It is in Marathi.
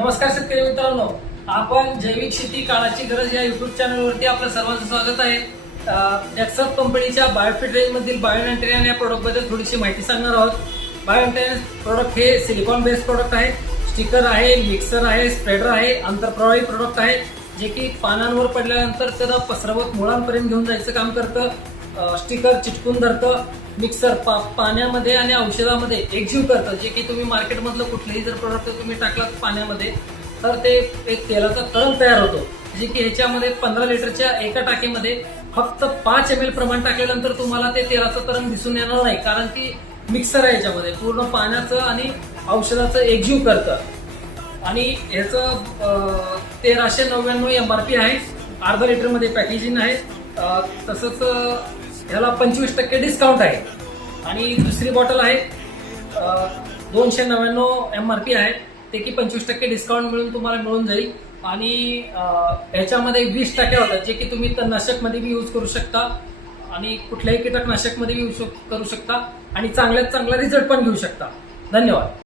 नमस्कार शेतकरी मित्रांनो, आपण जैविक शेती काळाची गरज या युट्यूब चॅनलवरती आपलं सर्वांचं स्वागत आहे. एक्सप कंपनीच्या बायोफिट रेंज मधील बायोनॅट्रियन या प्रोडक्ट बद्दल थोडीशी माहिती सांगणार आहोत. बायोनॅट्रियन प्रोडक्ट हे सिलिकॉन बेस्ड प्रोडक्ट आहे. स्टिकर आहे, मिक्सर आहे, स्प्रेडर आहे, आंतरप्रवाही प्रोडक्ट आहे जे की पानांवर पडल्यानंतर त्याला पसरवत मुळांपर्यंत घेऊन जायचं काम करतं. स्टिकर चिटकून धरतं. मिक्सर पाण्यामध्ये आणि औषधामध्ये एकजीव करतं, जे की तुम्ही मार्केटमधलं कुठलेही जर प्रोडक्ट तुम्ही टाकलात पाण्यामध्ये तर ते एक तेलाचा तरण तयार होतो, जे की ह्याच्यामध्ये 15 लिटरच्या एका टाकीमध्ये फक्त 5 ml प्रमाण टाकल्यानंतर तुम्हाला ते तेलाचं तरण दिसून येणार नाही, कारण की मिक्सर आहे याच्यामध्ये पूर्ण पाण्याचं आणि औषधाचं एकजीव करतं. आणि ह्याचं 1399 MRP आहे. अर्धा लिटरमध्ये पॅकेजिंग आहे. तसंच ह्याला 25% डिस्काउंट आहे. आणि दुसरी बॉटल आहे 299 MRP आहे, ते की 25% डिस्काउंट मिळून तुम्हाला मिळून जाईल. आणि ह्याच्यामध्ये 20 टाक्या होतात, जे की तुम्ही तणनाशकमध्ये बी यूज करू शकता आणि कुठल्याही कीटकनाशकमध्ये बी यूज करू शकता आणि चांगल्यात चांगला रिझल्ट पण घेऊ शकता. धन्यवाद.